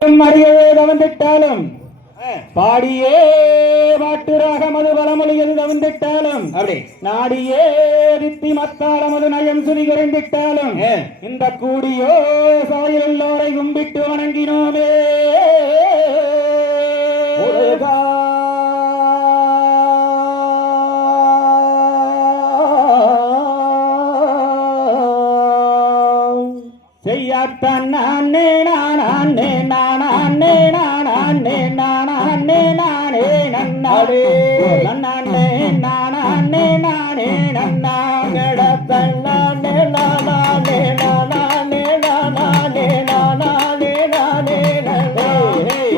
வந்துட்டாலும் பாடியே பாட்டுராக மது பலமொழியில் தவிர்த்திட்டாலும் அப்படி நாடியே வித்தி மத்தாள மது நயம் சுனி குறைந்திட்டாலும் இந்த கூடியோ சாயில் எல்லோரை கும்பிட்டு வணங்கினோமே செய்யாத்தான் நானே நானே நானே நானே நானே நானே நன்னாடே நன்னானே நானே நானே நன்னாடத்தன் நானே நானே நானே நானே நானே நானே நன்னே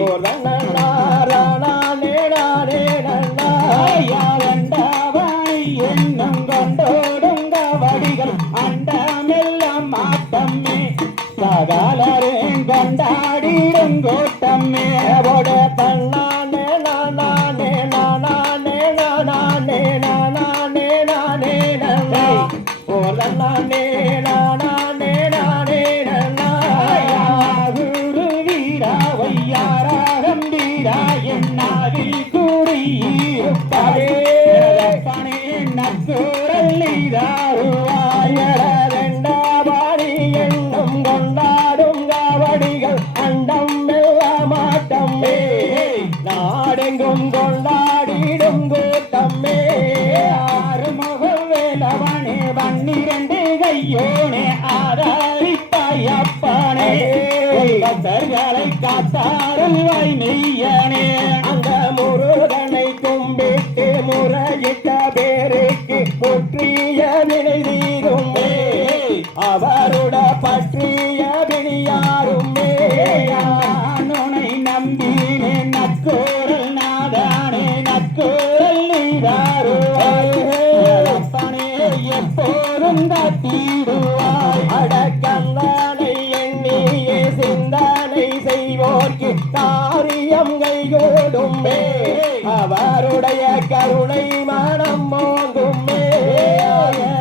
ஓ நன்னா நானே நானே நன்னா யாவண்டவாய் என்னும் கொண்டோடுங்க வடிகள் அண்டமெல்லாம் மாட்டமே சகாலரேன் கொண்டாடிடும் கூட்டமே போட தன்னானே நானே நானே நானே நானே நானே நன்னே ஓ நன்னானே நானே நானே நன்னா குரு வீரா வையாராகம் வீரா என்னாவில் கூடியிருப்பாரே பணே நக்கூரல் நீதாருவாயர ரெண்டாபாடி என்னும் கொண்டாடும் காவடிகள் அண்டம் மாட்டம்மே நாடெங்கும் கொண்டாடிடும் கூட்டம்மே ஆறு முகம் வேலவனே 12 கையோனே ஆதாரித்தாய் அப்பனே பக்தர்களை காத்தாருள்வாய் மெய்யனே அந்த முருகனை கும்பிட்டு முறையிட்ட பேருக்கு புற்றிய வினை தீரும் அவருட பற்றிய வினியாரும் உனை நம்பினே நக்கூரல் நாதானே நக்கூரல் நீதாருவாய் அப்பனே எப்போதும் தீடுவாய் அடக்கந்தானை எண்ணியே சிந்தனை செய்வோர்க்கு காரியம் கைகூடும் அவருடைய கருணை மனம் மோங்கும்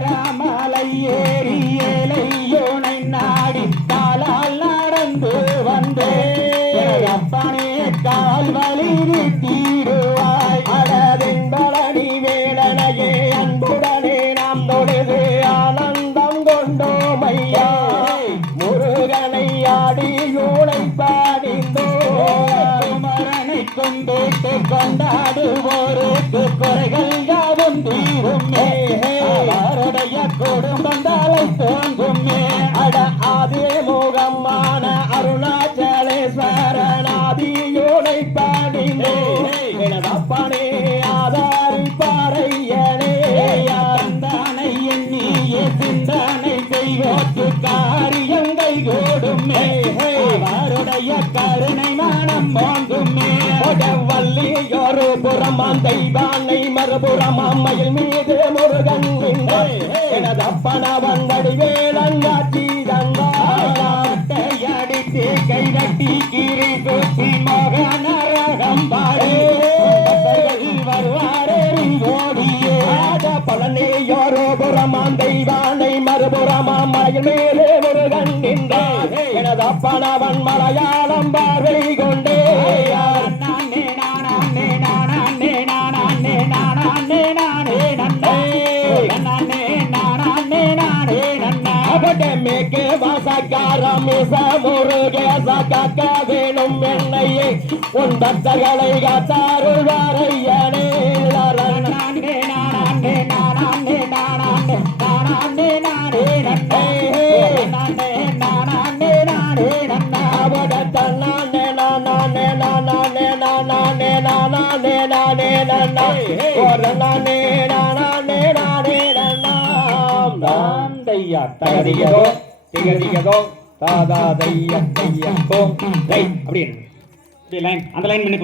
ராமலை ஏறி ஏலையோனை நாடி காலால் நடந்து வந்தே அப்பனே கால் வலி தீடுவாய் அடதென்பழனி வேடனையே அன்புடனே நாம் தொழுது ஆனந்தம் கொண்டோம் ஐயா முருகனை ஆடியோனை பாடிந்தோ மரனை கொண்டிட்டு கொண்டாடுவோருக்கு குறைகள் யாவும் தீரும் அவருடைய குடும்பம் தலை தோன்றும் அட ஆதி முகமான அருணாச்சலேஸ்வரனாதியோனை பாடினே எனதப்பனே ஆதாரி பாறையனே யாந்தானை எண்ணிய சிந்தனை செய்வோக்கு காரியம் கைகூடும் அவருடைய கருணை மனம் மோங்கும் வள்ளியொரு புறமாம் தெய்வானை மறுபுறமாம் மயில் மீது முருகன் எனதப்பன வந்தடி வேளங்காட்சி தந்தாட்டை அடித்து கை கட்டி கீரை தூக்கி மகனரகம் பாடி வருவாரே ஓடியே பழனியோரு புறமாம் தெய்வானை மறுபுறமாம் மயில் மீது முருகன் நின்றார் எனதப்பனவன் மலையாளம் பார்வை கொண்டே மேற்கு வாசக்காரம் முருகேச காக்க வேணும் என்னையே உன் பக்தர்களை காத்தாருள் வாரையனே நானே நானே நானே நானே நானே நானே நன்னே நானே நானே நானே நன்னா அவட தன்னானே நானே நானே நானே நானே நானே நன்னா ஒரு நானே நானே நானே நன்னா நாம் தையா தகதியதோ திகதியதோ தாதா தையா தையா தோ ரைட் அப்படி லைன் அந்த லைன் பண்ணி